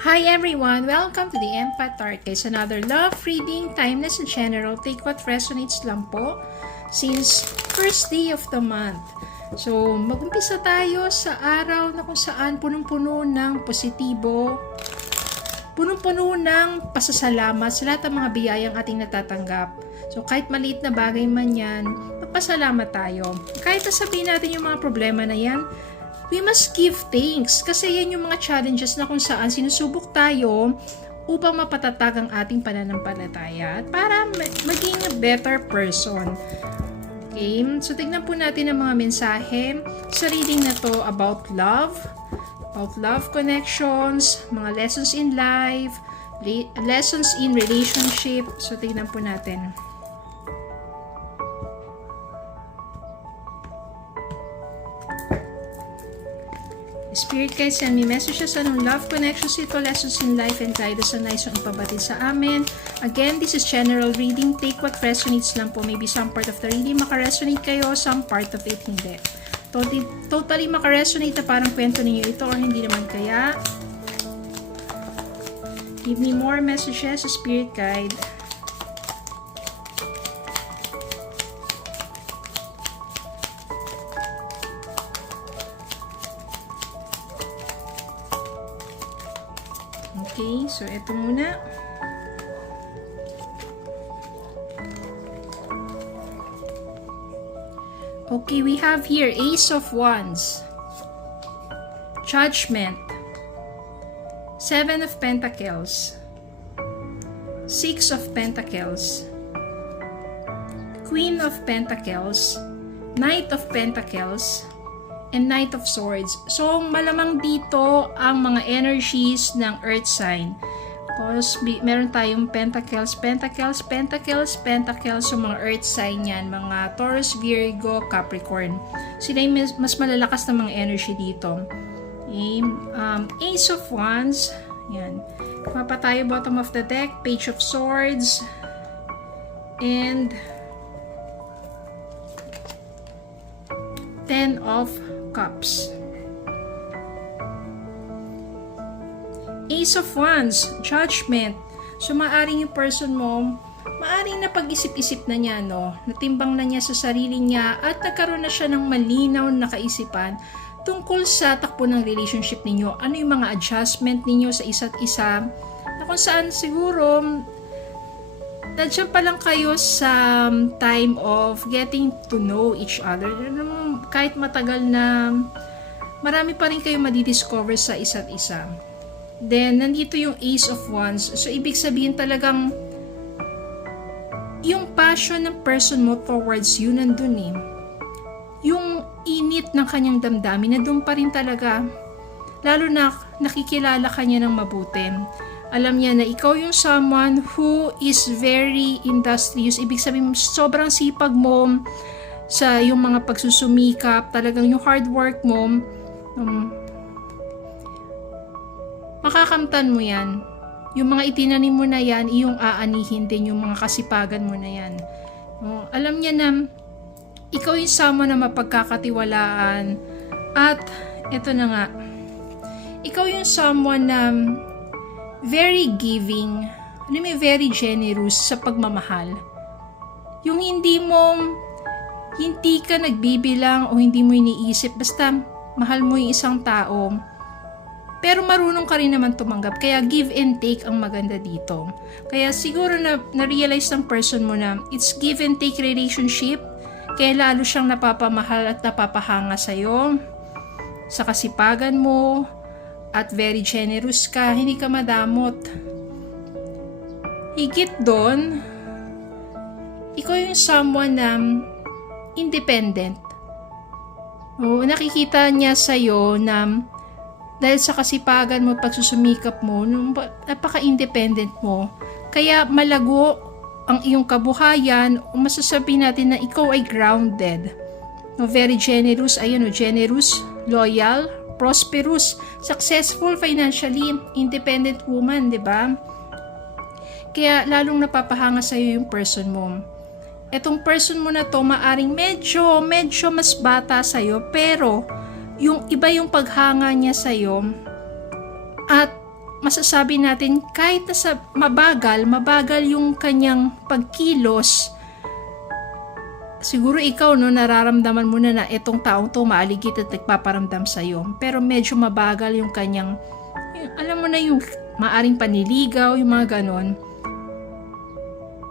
Hi everyone! Welcome to the Empath Tarot Guys. Another love reading, timeless and general. Take what resonates lang po since first day of the month. So, mag-umpisa tayo sa araw na kung saan punong-puno ng positibo, punong-puno ng pasasalamat sa lahat ng mga biyayang ating natatanggap. So, kahit maliit na bagay man yan, magpasalamat tayo. Kahit sabihin natin yung mga problema na yan, we must give thanks kasi yan yung mga challenges na kung saan sinusubok tayo upang mapatatag ang ating pananampalataya at para maging a better person. Okay? So, tignan po natin ang mga mensahe sa reading na to about love connections, mga lessons in life, lessons in relationship. So, tignan po natin. Spirit guides, send me messages anong love connections ito, lessons in life, and guidance na nais yung ipabatid sa amin. Again, this is general reading. Take what resonates lang po. Maybe some part of the reading makaresonate kayo, some part of it hindi. Totally makaresonate na parang kwento ninyo ito or hindi naman kaya. Give me more messages, Spirit guide. Okay, so ito muna. Okay, we have here Ace of Wands, Judgment, Seven of Pentacles, Six of Pentacles, Queen of Pentacles, Knight of Pentacles, and Knight of Swords. So, malamang dito ang mga energies ng Earth sign. Because meron tayong Pentacles, so mga Earth sign yan. Mga Taurus, Virgo, Capricorn. Sila yung mas malalakas na mga energy dito. Ace of Wands. Yan. Mapa tayo bottom of the deck. Page of Swords. And Ten of Cups. Ace of Wands, Judgment. So, maaring yung person mo, maaring napag-isip-isip na niya, no? Natimbang na niya sa sarili niya at nagkaroon na siya ng malinaw na kaisipan tungkol sa takbo ng relationship ninyo. Ano yung mga adjustment ninyo sa isa't isa na kung saan siguro nandiyan pa lang kayo sa time of getting to know each other. Kahit matagal na, marami pa rin kayo madidiscover sa isa't isa. Then, nandito yung Ace of Wands. So, ibig sabihin talagang yung passion ng person mo towards you nandun eh. Yung init ng kanyang damdamin, nandun pa rin talaga. Lalo na nakikilala ka niya ng mabuti. Alam niya na ikaw yung someone who is very industrious. Ibig sabihin, sobrang sipag mo sa yung mga pagsusumikap, talagang yung hard work mo, makakamtan mo yan. Yung mga itinanim mo na yan, iyong aanihin din yung mga kasipagan mo na yan. Alam niya na ikaw yung someone na mapagkakatiwalaan at eto na nga, ikaw yung someone na very giving, very generous sa pagmamahal. Yung hindi ka nagbibilang o hindi mo iniisip, basta mahal mo yung isang tao, pero marunong ka rin naman tumanggap. Kaya give and take ang maganda dito. Kaya siguro na-realize ng person mo na it's give and take relationship. Kaya lalo siyang napapamahal at napapahanga sa'yo, sa kasipagan mo, at very generous ka. Hindi ka madamot. Higit doon, ikaw yung someone na independent. Nakikita niya sa'yo na dahil sa kasipagan mo, pagsusumikap mo, napaka-independent mo. Kaya malago ang iyong kabuhayan, o masasabi natin na ikaw ay grounded. Very generous, generous, loyal, prosperous, successful financially, independent woman, di ba? Kaya lalong napapahanga sa iyo yung person mo. Etong person mo na to, maaring medyo mas bata sa iyo, pero yung iba yung paghanga niya sa'yo at masasabi natin kahit nasa mabagal yung kanyang pagkilos, siguro ikaw no, nararamdaman mo na itong taong to maaligid at nagpaparamdam sa'yo. Pero medyo mabagal yung kanyang, alam mo na yung maaring paniligaw, yung mga ganon.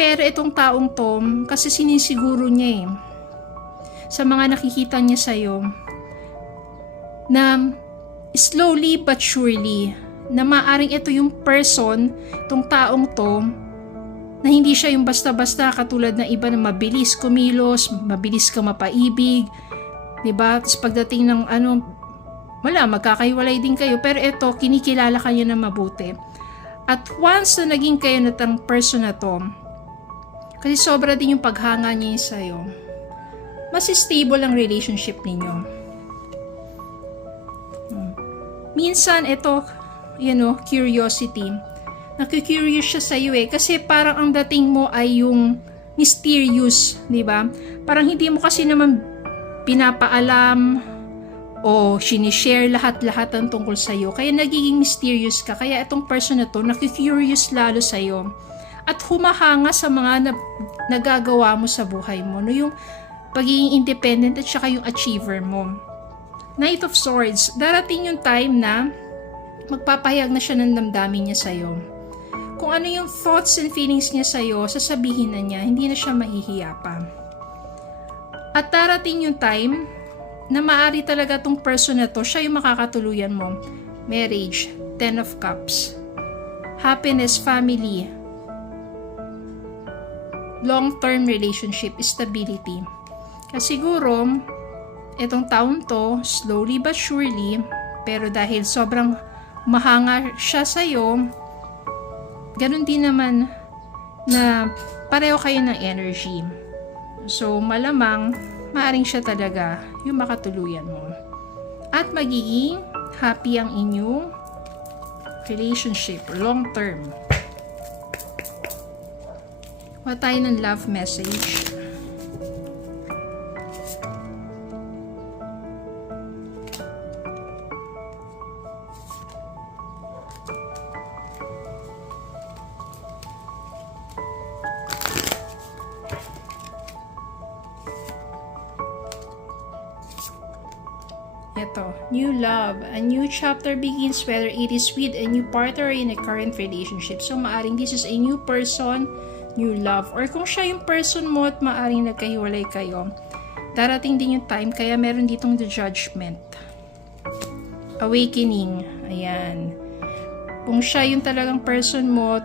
Pero itong taong to, kasi sinisiguro niya sa mga nakikita niya sa'yo, na slowly but surely, na maaring ito yung person, itong taong to, na hindi siya yung basta-basta katulad ng iba na mabilis kumilos, mabilis ka mapaibig, diba? Tapos pagdating ng magkakahiwalay din kayo, pero ito, kinikilala ka niya na mabuti. At once na naging kayo na tang person na to, kasi sobra din yung paghanga niya sa'yo, mas stable ang relationship ninyo. Minsan, ito, curiosity. Naku-curious siya sa iyo kasi parang ang dating mo ay yung mysterious, di ba? Parang hindi mo kasi naman pinapaalam o sinishare lahat-lahat ng tungkol sa iyo. Kaya nagiging mysterious ka. Kaya itong person na to, naku-curious lalo sa iyo. At humahanga sa mga nagagawa mo sa buhay mo. No? Yung pagiging independent at saka yung achiever mo. Knight of Swords, darating yung time na magpapahayag na siya ng damdamin niya sa'yo. Kung ano yung thoughts and feelings niya sa'yo, sasabihin na niya, hindi na siya mahihiya pa. At darating yung time na maaari talaga tong person na to, siya yung makakatuluyan mo. Marriage, Ten of Cups. Happiness, family. Long-term relationship, stability. Kasi siguro, itong taon to, slowly but surely, pero dahil sobrang mahanga siya sa'yo, ganun din naman na pareho kayo ng energy. So, malamang, maaring siya talaga yung makatuluyan mo. At magiging happy ang inyong relationship, long term. What tayo ng love message? Ito, new love. A new chapter begins whether it is with a new partner or in a current relationship. So, maaring this is a new person, new love. Or kung siya yung person mo at maaring nagkahiwalay kayo, darating din yung time, kaya meron ditong the judgment. Awakening. Ayan. Kung siya yung talagang person mo,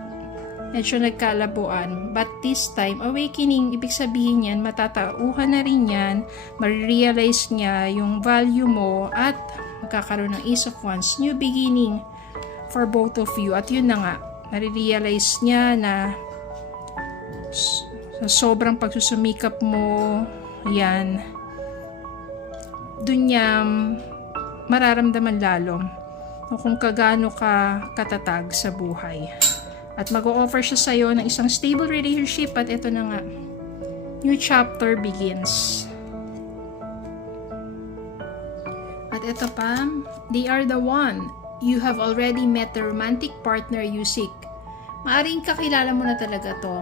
medyo nagkalabuan. But this time, awakening, ibig sabihin yan, matatauhan na rin yan, marirealize niya yung value mo at magkakaroon ng Ace of Wands, new beginning for both of you. At yun na nga, marirealize niya na sa sobrang pagsusumikap mo, yan, dun niya mararamdaman lalo kung kagaano ka katatag sa buhay. At mag-o-offer siya sa'yo ng isang stable relationship at ito na nga, new chapter begins. At ito pa, they are the one. You have already met the romantic partner you seek. Maaring kakilala mo na talaga to.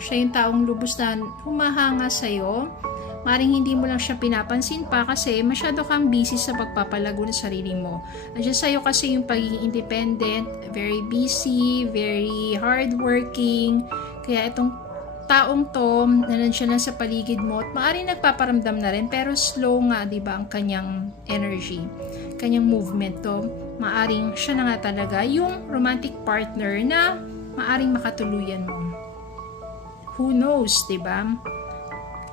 Siya yung taong lubos na humahanga sa'yo. Maaring hindi mo lang siya pinapansin pa kasi masyado kang busy sa pagpapalago ng sarili mo. Nandiyan sa'yo kasi yung pagiging independent, very busy, very hardworking. Kaya itong taong to, na nandiyan lang sa paligid mo at maaring nagpaparamdam na rin pero slow nga, di ba, ang kanyang energy, kanyang movement to. Maaring siya na nga talaga yung romantic partner na maaring makatuluyan mo. Who knows, di ba?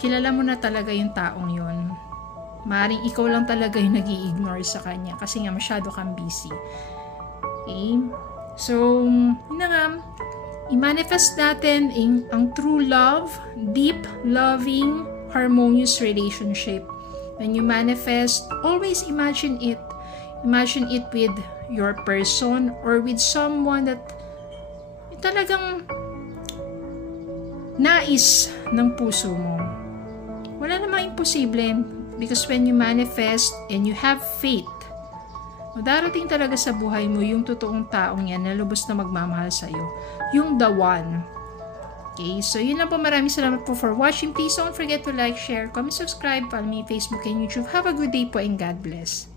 Kilala mo na talaga yung taong yun. Maaring ikaw lang talaga yung nag-i-ignore sa kanya kasi nga masyado kang busy. Okay? So, yun na nga, i-manifest natin ang true love, deep, loving, harmonious relationship. When you manifest, always imagine it. Imagine it with your person or with someone that talagang nais ng puso mo. Wala namang imposible because when you manifest and you have faith Darating talaga sa buhay mo yung totoong taong yan na lubos na magmamahal sa'yo. Yung the one. Okay, so yun lang po. Maraming salamat po for watching. Please don't forget to like, share, comment, subscribe. Follow me Facebook and YouTube. Have a good day po and God bless.